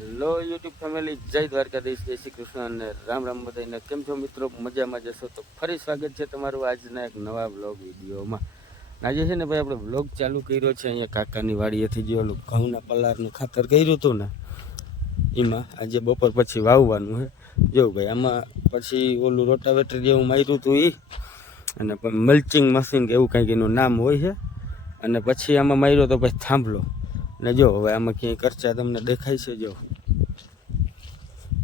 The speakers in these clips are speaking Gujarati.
હેલો યુટ્યુબ ફેમિલી જય દ્વારકાધીશ, જય શ્રી કૃષ્ણ અને રામ રામ બધાને. કેમ છો મિત્રો? મજામાં જશો તો ફરી સ્વાગત છે તમારું આજના એક નવા બ્લોગ વિડીયોમાં. આજે છે ને ભાઈ, આપણે બ્લોગ ચાલુ કર્યો છે. અહીંયા કાકાની વાડીએથી જે ઓલું ઘઉંના પલારનું ખાતર કર્યું હતું ને, એમાં આજે બપોર પછી વાવવાનું છે જો ભાઈ, આમાં પછી ઓલું રોટાવેટર જેવું માર્યું હતું એ અને મલ્ચિંગ મશીન કે એવું કંઈક એનું નામ હોય છે. અને પછી આમાં માર્યો તો પછી થાંભલો. ને જો, હવે આમાં ક્યાંય કરચા તમને દેખાય છે જો.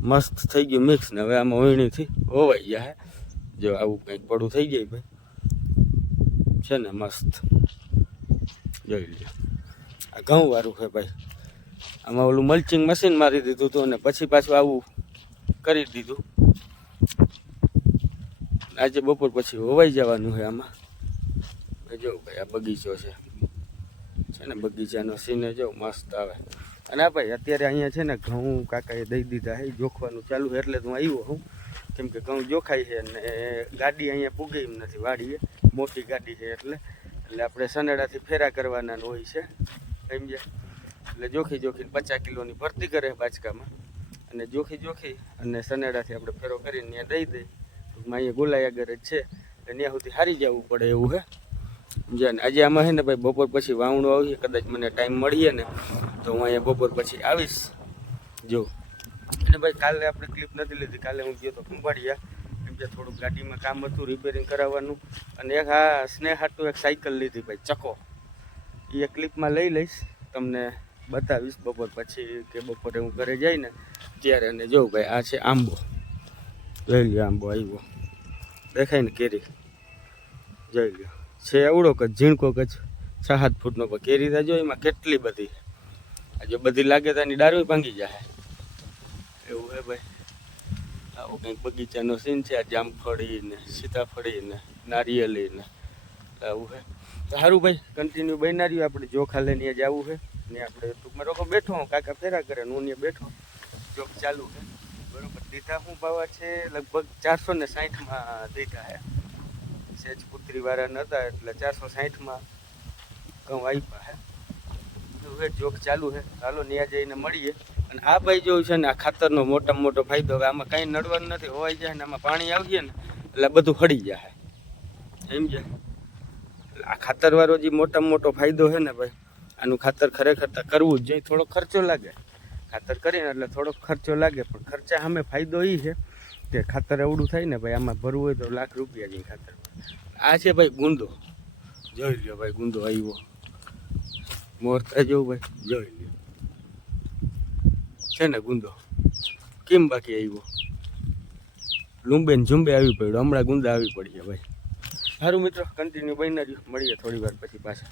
મસ્ત થઈ ગયું મિક્સ ને, હવે આમાં ઓયણીથી હોવાઈ જાય જો, આવું કંઈક પડું થઈ જાય ભાઈ. છે ને, મસ્ત. જોઈ લો આ ઘઉંવાળું છે ભાઈ. આમાં ઓલું મલ્ચિંગ મશીન મારી દીધું હતું અને પછી પાછું આવું કરી દીધું. આજે બપોર પછી હોવાઈ જવાનું છે આમાં. જો, ભાઈ, આ બગીચો છે. છે ને બગીચાનો સીને જો મસ્ત આવે. અને આ ભાઈ અત્યારે અહીંયા છે ને ઘઉં કાકાએ દઈ દીધા છે જોખવાનું ચાલુ એટલે હું આવ્યો હું કેમ કે ઘઉં જોખાય છે ને ગાડી અહીંયા પૂગે એમ નથી, વાડીએ. મોટી ગાડી છે એટલે. એટલે આપણે સનેડાથી ફેરા કરવાના હોય છે. સમજ્યા એટલે જોખી જોખીને પચાસ કિલોની ભરતી કરે બાચકામાં અને જોખી જોખી અને સનેડાથી આપણે ફેરો કરીને ત્યાં દઈ દઈ અહીંયા ગોલાઈ આગળ જ છે. ત્યાં સુધી હારી જવું પડે એવું છે. સમજ્યા ને આજે આમાં છે ને ભાઈ બપોર પછી વાવણું આવીએ કદાચ મને ટાઈમ મળીએ ને તો હું અહીંયા બપોર પછી આવીશ. જો. અને ભાઈ કાલે આપણે ક્લિપ નથી લીધી, કાલે હું ગયો તો ખંભાળિયા. કેમ કે થોડુંક ગાડીમાં કામ હતું રિપેરિંગ કરાવવાનું. અને એક હા સ્નેહ હાટું એક સાયકલ લીધી ભાઈ, ચકો. એ ક્લિપમાં લઈ લઈશ, તમને બતાવીશ બપોર પછી કે બપોરે હું ઘરે જઈને ત્યારે અને જોઉં ભાઈ, આ છે આંબો. લઈ લ્યો આંબો આવ્યો દેખાય ને કેરી. જોઈ લ્યો. છે એવડો કચ્છ ઝીણકો કચ્છ સાત ફૂટનો પણ કેરી થાય એમાં કેટલી બધી? જો બધી લાગે તો એની ડાળવી ભાંગી જાય એવું હે ભાઈ? આવું કંઈક બગીચાનો સીન છે, આ જામફળી ને સીતાફળી ને નારિયેલી ને આવું હે? સારું ભાઈ કન્ટિન્યુ બનાર્યું આપણે જોખા લઈને જવું છે ને આપણે ટૂંકમાં રોકો બેઠો કાકા ફેરા કરે ને હું ત્યાં બેઠો. જોક ચાલુ છે બરોબર. દીધા શું ભાવા છે? લગભગ ચારસો ને સાઠમાં દીધા હે. સેજ પુત્રી વાળા નતા એટલે ચારસો સાઠમાં ઘઉં આપ્યા હે. હવે જોક ચાલુ હે. ચાલો ત્યાં જઈને મળીએ. અને આ ભાઈ જોયું છે ને, આ ખાતરનો મોટામાં મોટો ફાયદો હવે આમાં કાંઈ નડવાનું નથી. હોવાઈ જાય ને, આમાં પાણી આવીએ ને, એટલે બધું હળી જાય. સમજ્યા એટલે આ ખાતરવાળો જે મોટામાં મોટો ફાયદો છે ને ભાઈ, આનું ખાતર ખરેખર તો કરવું જ જોઈએ. થોડો ખર્ચો લાગે. ખાતર કરીને એટલે થોડો ખર્ચો લાગે, પણ ખર્ચા સામે ફાયદો એ છે કે ખાતર એવડું થાય ને ભાઈ, આમાં ભરવું હોય તો લાખ રૂપિયા જેવી ખાતર આ છે ભાઈ ગુંદો. જોઈ લ્યો ભાઈ, ગુંદો આવ્યો. મોરતા જોઉં ભાઈ, જોઈ લ્યો. છે ને ગુંદો? કેમ બાકી આવ્યો? લુંબે ને ઝુંબે આવી પડ્યો. હમણાં ગુંદા આવી પડી છે ભાઈ. સારું મિત્રો કન્ટિન્યુ બની રહ્યું. મળીએ થોડી વાર પછી પાછા.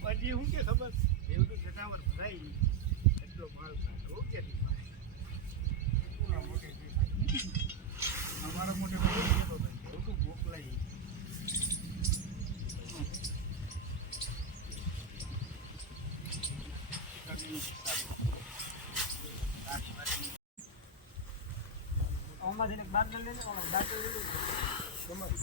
પછી હું કે ખબર? એવું તો જટાવર ભરાઈ એટલો માલ કાઢે કે અમારા મોટે તો મોકલાય. આમાંથી બાદ લઈને બાદ તમારું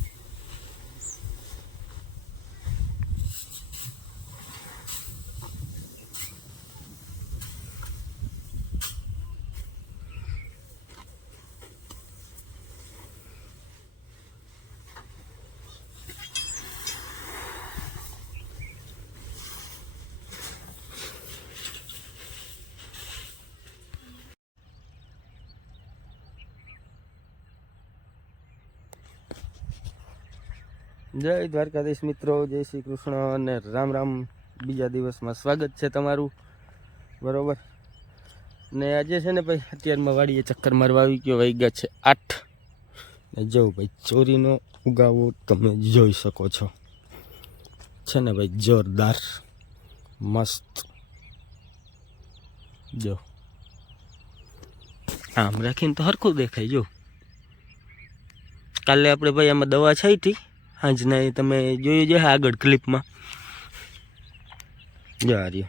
જય દ્વારકાધીશ મિત્રો, જય શ્રી કૃષ્ણ અને રામ રામ. બીજા દિવસમાં સ્વાગત છે તમારું. બરાબર? ને આજે છે ને ભાઈ, અત્યારમાં વાડીએ ચક્કર મારવા આવી ગયો વાગ્યા છે આઠ. ને જો ભાઈ, ચોરીનો ઉગાવો તમે જોઈ શકો છો. છે ને ભાઈ, જોરદાર. મસ્ત. જો. આમ રાખીને તો હરખું દેખાય, જો. કાલે આપણે ભાઈ આમાં દવા છાંટી. હાંજના એ તમે જોયું છે આગળ ક્લિપમાં જો રહ્યો.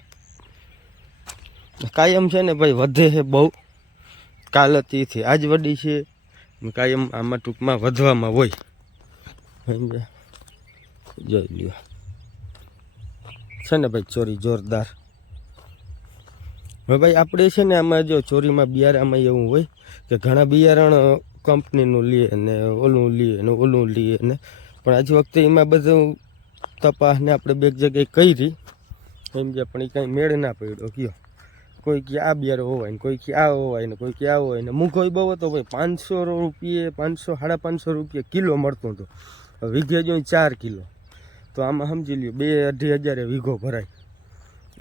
કાયમ છે ને ભાઈ વધે છે બહુ. કાલતીથી આજ વડી છે. કાયમ આમાં ટૂંકમાં વધવામાં હોય? જોઈ લ્યો. છે ને ભાઈ ચોરી જોરદાર. હવે ભાઈ આપણે છે ને આમાં જો ચોરીમાં બિયારામાં એવું હોય કે ઘણા બિયારણ કંપનીનું લઈએ ને ઓલું લઈએ ને ઓલું લઈએ ને પણ આજ વખતે એમાં બધું તપાસને આપણે બે જગ્યાએ કરી. કે પણ એ કાંઈ મેળ ના પડ્યો. કયો? કોઈ કે આ બિયારો હોવાય ને કોઈ કે આ હોવાય ને કોઈ કે આ હોય ને મૂંગોય બહુ હતો ભાઈ, પાંચસો રૂપિયે, પાંચસો, સાડા પાંચસો રૂપિયે કિલો મળતો હતો. વીઘે જો ચાર કિલો. તો આમાં સમજી લ્યો, બે અઢી હજારે વીઘો ભરાય.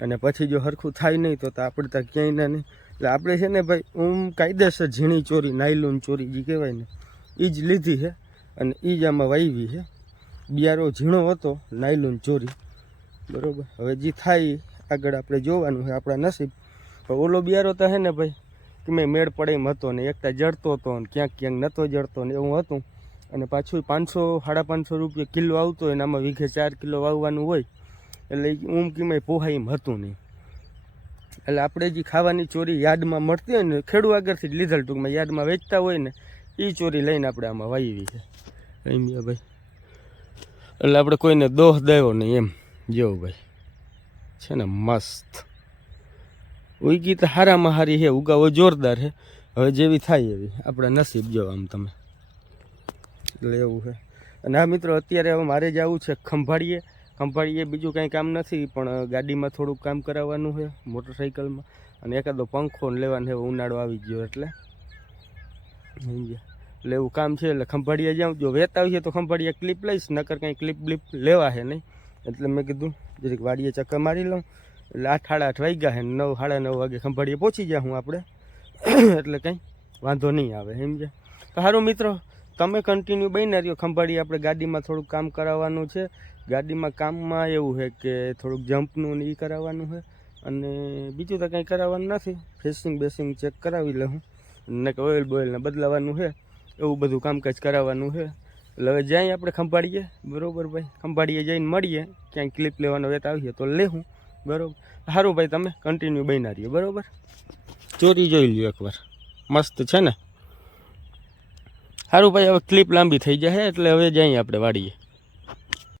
અને પછી જો હરખું થાય નહીં તો તો આપણે ત્યાં ક્યાંય ના નહીં. એટલે આપણે છે ને ભાઈ હું કાયદેસર ઝીણી ચોરી, નાયલોન ચોરી જે કહેવાય ને એ જ લીધી છે. અને એ જ આમાં વાવી છે. બિયારો ઝીણો હતો, નાયલોન ચોરી. બરાબર? હવે જે થાય આગળ આપણે જોવાનું છે આપણા નસીબ. ઓલો બિયારો તો હે ને ભાઈ, કે મેં મેળ પડે એમ હતો ને, એકતા જડતો હતો ને, ક્યાંક ક્યાંક નહોતો જડતો ને એવું હતું. અને પાછું પાંચસો, સાડા પાંચસો રૂપિયા કિલો આવતો હોય ને, આમાં વીઘે ચાર કિલો વાવવાનું હોય. એટલે ઊંઘ કિંમત પોહાય એમ હતું નહીં એટલે આપણે જે ખાવાની ચોરી યાર્ડમાં મળતી હોય ને, ખેડૂ આગળથી જ લીધેલ ટૂંકમાં યાર્ડમાં વેચતા હોય ને એ ચોરી લઈને આપણે આમાં વાવી છે. એમ ભાઈ. એટલે આપણે કોઈને દોહ દેવો નહીં એમ. જેવું ભાઈ. છે ને મસ્ત. ઉગી તો હારામાં હારી છે, ઉગાવો જોરદાર છે. હવે જેવી થાય એવી. આપણા નસીબ જો આમ તમે. એટલે એવું છે. અને આ મિત્રો, અત્યારે હવે મારે જવું છે ખંભાળીએ. ખંભાળીએ બીજું કાંઈ કામ નથી, પણ ગાડીમાં થોડુંક કામ કરાવવાનું છે મોટરસાઇકલમાં અને એકાદો પંખો લેવાનો છે, ઉનાળો આવી ગયો એટલે. એટલે એવું કામ છે એટલે ખંભાળિયા જાઉં. જો વેત આવીએ તો ખંભાળિયા ક્લિપ લઈશ, નકર કંઈ ક્લિપ બ્લિપ લેવા છે નહીં. એટલે મેં કીધું, જરીક વાડીએ ચક્કર મારી લઉં. એટલે આઠ સાડા આઠ વાગ્યા છે નવ, સાડા નવ વાગે ખંભાળીએ પહોંચી જાય હું આપણે. એટલે કંઈ વાંધો નહીં આવે, એમ તો સારું મિત્રો, તમે કન્ટિન્યુ બની રહ્યો. ખંભાળી આપણે ગાડીમાં થોડુંક કામ કરાવવાનું છે. ગાડીમાં કામમાં એવું છે કે થોડુંક જમ્પનું ને એ કરાવવાનું છે. અને બીજું તો કંઈ કરાવવાનું નથી. ફેસિંગ બેસિંગ ચેક કરાવી લઉં. ને કે ઓઇલ બોઇલને બદલાવાનું છે, એવું બધું કામકાજ કરાવવાનું છે. એટલે હવે જાય આપણે ખંભાળીએ, બરોબર ભાઈ? ખંભાળીએ જઈને મળીએ, ક્યાંય ક્લિપ લેવાનો વેત આવીએ તો લેવું બરાબર? સારું ભાઈ, તમે કન્ટિન્યુ બન્યા રહીએ, બરોબર? ચોરી જોઈ લ્યો એકવાર. મસ્ત છે ને? સારું ભાઈ, હવે ક્લિપ લાંબી થઈ જાય એટલે હવે જઈએ આપણે વાડીએ